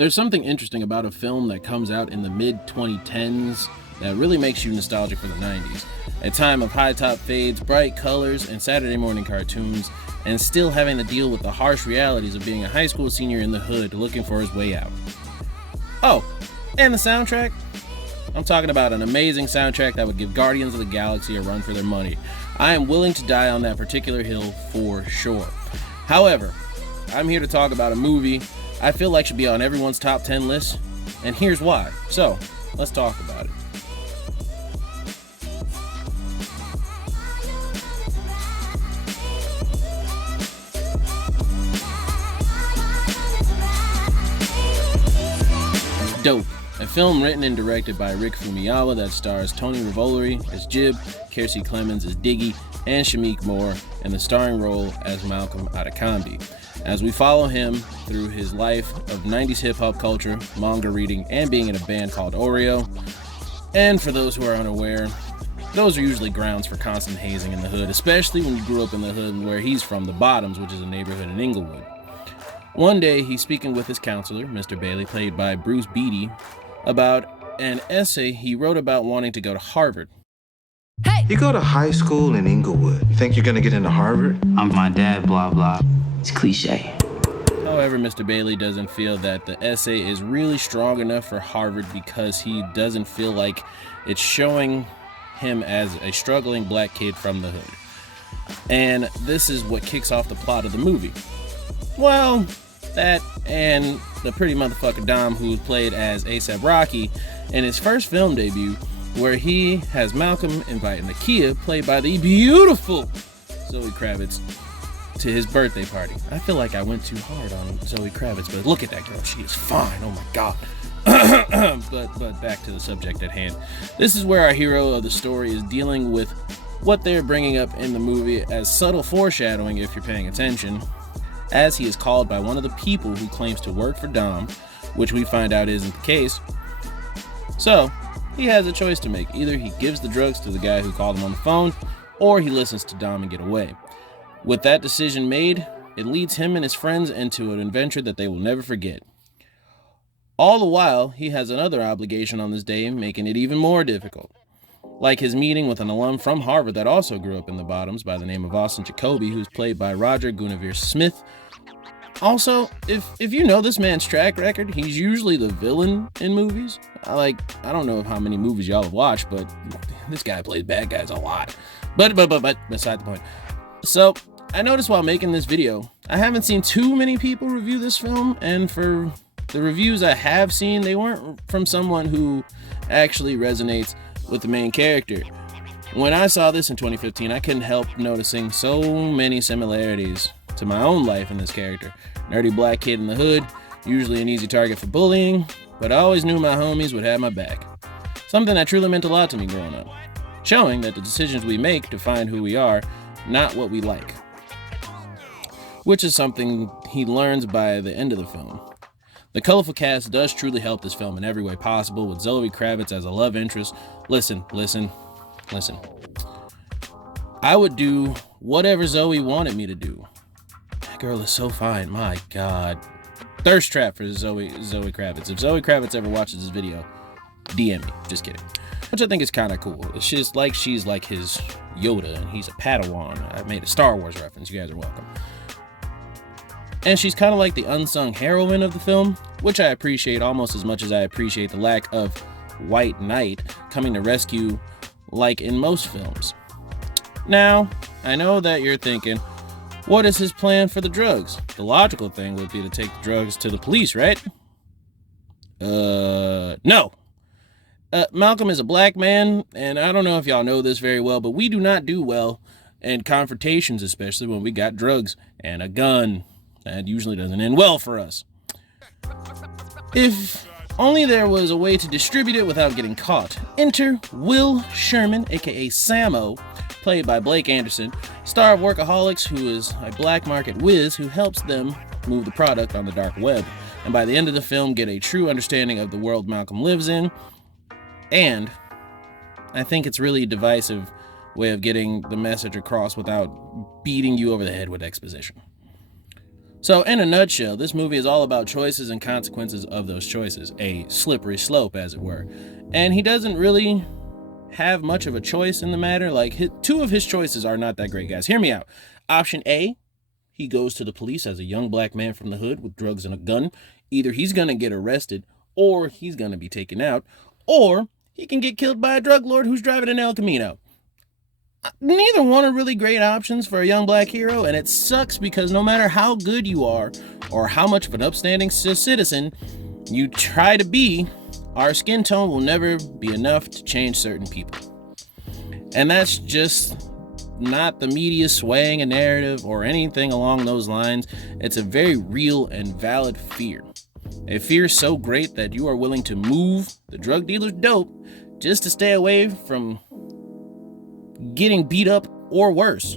There's something interesting about a film that comes out in the mid-2010s that really makes you nostalgic for the 90s. A time of high top fades, bright colors, and Saturday morning cartoons, and still having to deal with the harsh realities of being a high school senior in the hood looking for his way out. Oh, and the soundtrack? I'm talking about an amazing soundtrack that would give Guardians of the Galaxy a run for their money. I am willing to die on that particular hill for sure. However, I'm here to talk about a movie I feel like should be on everyone's top 10 list, and here's why. So, let's talk about it. Dope, a film written and directed by Rick Famuyiwa that stars Tony Revolori as Jib, Kiersey Clemens as Diggy, and Shameik Moore in the starring role as Malcolm Adekambi, as we follow him through his life of 90s hip-hop culture, manga reading, and being in a band called Oreo. And for those who are unaware, those are usually grounds for constant hazing in the hood, especially when you grew up in the hood where he's from, the Bottoms, which is a neighborhood in Inglewood. One day, he's speaking with his counselor, Mr. Bailey, played by Bruce Beatty, about an essay he wrote about wanting to go to Harvard. Hey! You go to high school in Inglewood. You think you're gonna get into Harvard? I'm my dad, blah, blah. It's cliche. However, Mr. Bailey doesn't feel that the essay is really strong enough for Harvard because he doesn't feel like it's showing him as a struggling black kid from the hood. And this is what kicks off the plot of the movie. Well, that and the pretty motherfucker Dom, who's played as A$AP Rocky in his first film debut, where he has Malcolm invite Nakia, played by the beautiful Zoe Kravitz, to his birthday party. I feel like I went too hard on Zoe Kravitz, but look at that girl, she is fine, oh my god. but back to the subject at hand. This is where our hero of the story is dealing with what they're bringing up in the movie as subtle foreshadowing, if you're paying attention, as he is called by one of the people who claims to work for Dom, which we find out isn't the case. So, he has a choice to make. Either he gives the drugs to the guy who called him on the phone, or he listens to Dom and get away. With that decision made, it leads him and his friends into an adventure that they will never forget. All the while, he has another obligation on this day, making it even more difficult. Like his meeting with an alum from Harvard that also grew up in the Bottoms by the name of Austin Jacoby, who's played by Roger Guinevere Smith. Also, if you know this man's track record, he's usually the villain in movies. I don't know how many movies y'all have watched, but this guy plays bad guys a lot. But beside the point. So, I noticed while making this video, I haven't seen too many people review this film, and for the reviews I have seen, they weren't from someone who actually resonates with the main character. When I saw this in 2015, I couldn't help noticing so many similarities to my own life in this character. Nerdy black kid in the hood, usually an easy target for bullying, but I always knew my homies would have my back. Something that truly meant a lot to me growing up. Showing that the decisions we make define who we are, not what we like. Which is something he learns by the end of the film. The colorful cast does truly help this film in every way possible, with Zoe Kravitz as a love interest. Listen. I would do whatever Zoe wanted me to do. That girl is so fine, my god. Thirst trap for Zoe Kravitz. If Zoe Kravitz ever watches this video, DM me. Just kidding. Which I think is kind of cool. It's just like she's like his Yoda and he's a Padawan. I made a Star Wars reference. You guys are welcome. And she's kind of like the unsung heroine of the film, which I appreciate almost as much as I appreciate the lack of white knight coming to rescue like in most films. Now, I know that you're thinking, what is his plan for the drugs? The logical thing would be to take the drugs to the police, right? No. Malcolm is a black man, and I don't know if y'all know this very well, but we do not do well in confrontations, especially when we got drugs and a gun. That usually doesn't end well for us. If only there was a way to distribute it without getting caught. Enter Will Sherman, aka Samo, played by Blake Anderson, star of Workaholics, who is a black market whiz who helps them move the product on the dark web, and by the end of the film get a true understanding of the world Malcolm lives in. And I think it's really a divisive way of getting the message across without beating you over the head with exposition. So in a nutshell, this movie is all about choices and consequences of those choices, a slippery slope as it were. And he doesn't really have much of a choice in the matter. Like, two of his choices are not that great, guys. Hear me out. Option A, he goes to the police as a young black man from the hood with drugs and a gun. Either he's going to get arrested or he's going to be taken out, or he can get killed by a drug lord who's driving an El Camino. Neither one are really great options for a young black hero, and it sucks because no matter how good you are or how much of an upstanding citizen you try to be, our skin tone will never be enough to change certain people. And that's just not the media swaying a narrative or anything along those lines. It's a very real and valid fear. A fear so great that you are willing to move the drug dealer's dope just to stay away from getting beat up or worse.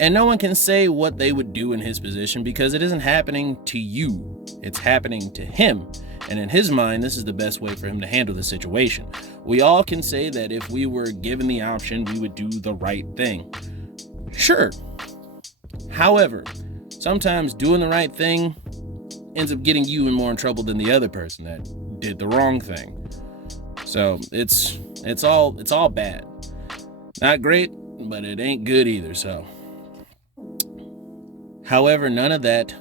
And no one can say what they would do in his position because it isn't happening to you. It's happening to him. And in his mind, this is the best way for him to handle the situation. We all can say that if we were given the option, we would do the right thing. Sure. However, sometimes doing the right thing ends up getting you in more trouble than the other person that did the wrong thing. So it's all bad. Not great, but it ain't good either. So, however, none of that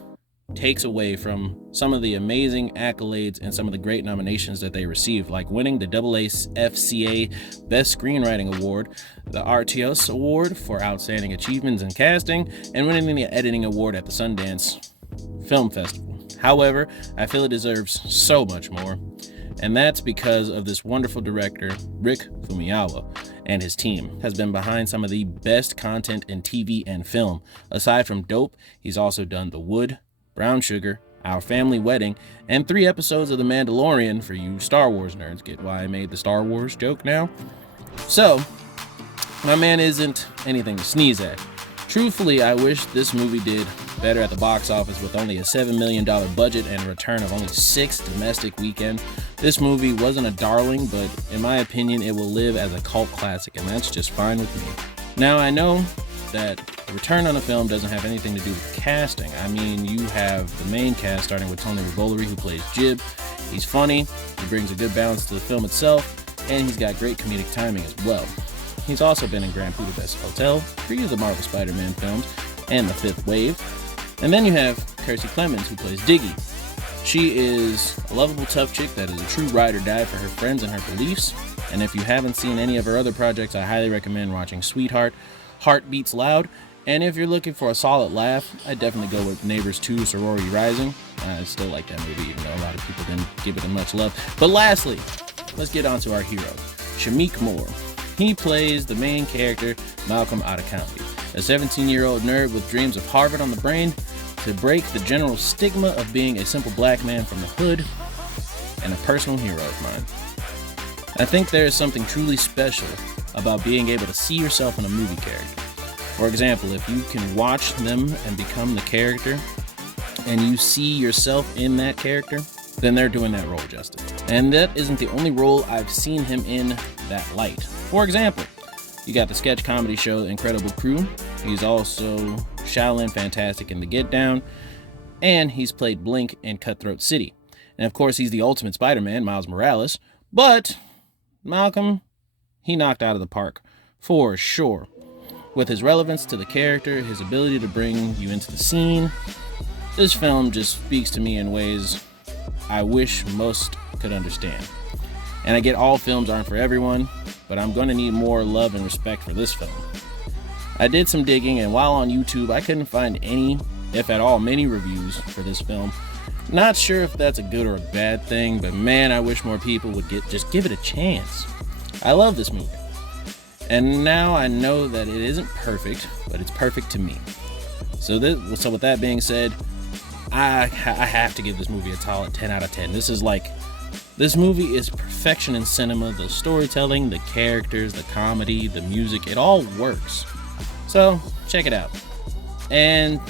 takes away from some of the amazing accolades and some of the great nominations that they received, like winning the AAFCA Best Screenwriting Award, the RTS Award for Outstanding Achievements in Casting, and winning the Editing Award at the Sundance Film Festival. However, I feel it deserves so much more, and that's because of this wonderful director, Rick Fumiyawa, and his team has been behind some of the best content in TV and film. Aside from Dope, he's also done The Wood, Brown Sugar, Our Family Wedding, and 3 episodes of The Mandalorian for you Star Wars nerds. Get why I made the Star Wars joke now? So, my man isn't anything to sneeze at. Truthfully, I wish this movie did better at the box office with only a $7 million budget and a return of only 6 domestic weekends. This movie wasn't a darling, but in my opinion, it will live as a cult classic, and that's just fine with me. Now, I know that the return on the film doesn't have anything to do with casting. I mean, you have the main cast starting with Tony Revolori, who plays Jib. He's funny, he brings a good balance to the film itself, and he's got great comedic timing as well. He's also been in Grand Budapest Hotel, 3 of the Marvel Spider-Man films, and The Fifth Wave. And then you have Kiersey Clemons, who plays Diggy. She is a lovable, tough chick that is a true ride or die for her friends and her beliefs. And if you haven't seen any of her other projects, I highly recommend watching Sweetheart, Heart Beats Loud, and if you're looking for a solid laugh, I definitely go with Neighbors 2, Sorority Rising. I still like that movie, even though a lot of people didn't give it much love. But lastly, let's get on to our hero, Shameik Moore. He plays the main character, Malcolm Ottokandi, a 17-year-old nerd with dreams of Harvard on the brain to break the general stigma of being a simple black man from the hood, and a personal hero of mine. I think there is something truly special about being able to see yourself in a movie character. For example, if you can watch them and become the character, and you see yourself in that character, then they're doing that role justice. And that isn't the only role I've seen him in that light. For example, you got the sketch comedy show Incredible Crew. He's also Shaolin Fantastic in The Get Down, and he's played Blink in Cutthroat City. And of course, he's the ultimate Spider-Man, Miles Morales. But Malcolm, he knocked out of the park, for sure. With his relevance to the character, his ability to bring you into the scene, this film just speaks to me in ways I wish most could understand. And I get all films aren't for everyone, but I'm going to need more love and respect for this film. I did some digging, and while on YouTube, I couldn't find any, if at all, many reviews for this film. Not sure if that's a good or a bad thing, but man, I wish more people would just give it a chance. I love this movie. And now I know that it isn't perfect, but it's perfect to me. So with that being said, I have to give this movie a solid 10 out of 10. This movie is perfection in cinema. The storytelling, the characters, the comedy, the music, it all works. So check it out. And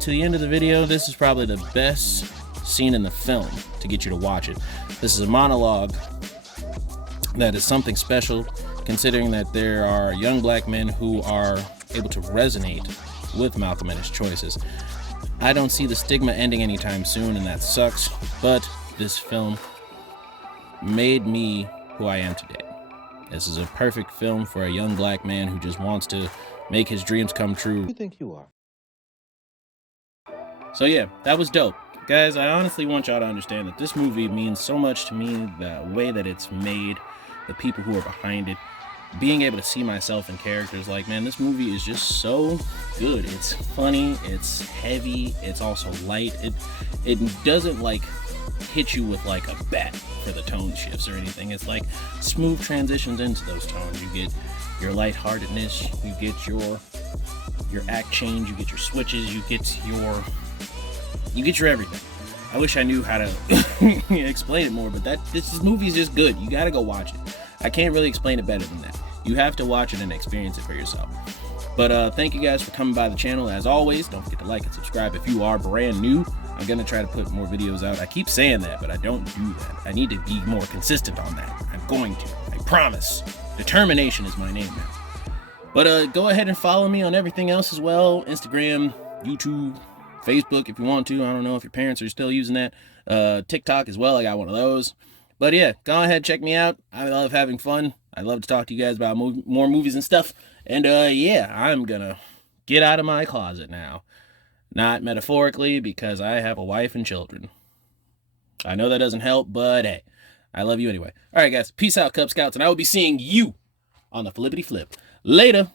to the end of the video, this is probably the best scene in the film to get you to watch it. This is a monologue that is something special, considering that there are young black men who are able to resonate with Malcolm and his choices. I don't see the stigma ending anytime soon, and that sucks, but this film made me who I am today. This is a perfect film for a young black man who just wants to make his dreams come true. Who do you think you are? So yeah, that was dope. Guys, I honestly want y'all to understand that this movie means so much to me, the way that it's made, the people who are behind it, being able to see myself in characters. Like, man, this movie is just so good. It's funny, it's heavy, it's also light. It doesn't like hit you with like a bat for the tone shifts or anything. It's like smooth transitions into those tones. You get your lightheartedness, you get your act change, you get your switches, you get your everything. I wish I knew how to explain it more, but this movie is just good. You gotta go watch it. I can't really explain it better than that. You have to watch it and experience it for yourself. But thank you guys for coming by the channel. As always, don't forget to like and subscribe if you are brand new. I'm gonna try to put more videos out. I keep saying that, but I don't do that. I need to be more consistent on that. I'm going to. I promise. Determination is my name now. But go ahead and follow me on everything else as well. Instagram, YouTube, Facebook if you want to. I don't know if your parents are still using that. TikTok as well. I got one of those. But yeah, go ahead, check me out. I love having fun. I love to talk to you guys about more movies and stuff. And yeah, I'm gonna get out of my closet now. Not metaphorically, because I have a wife and children. I know that doesn't help, but hey, I love you anyway. All right, guys, peace out, Cub Scouts, and I will be seeing you on the flippity flip. Later.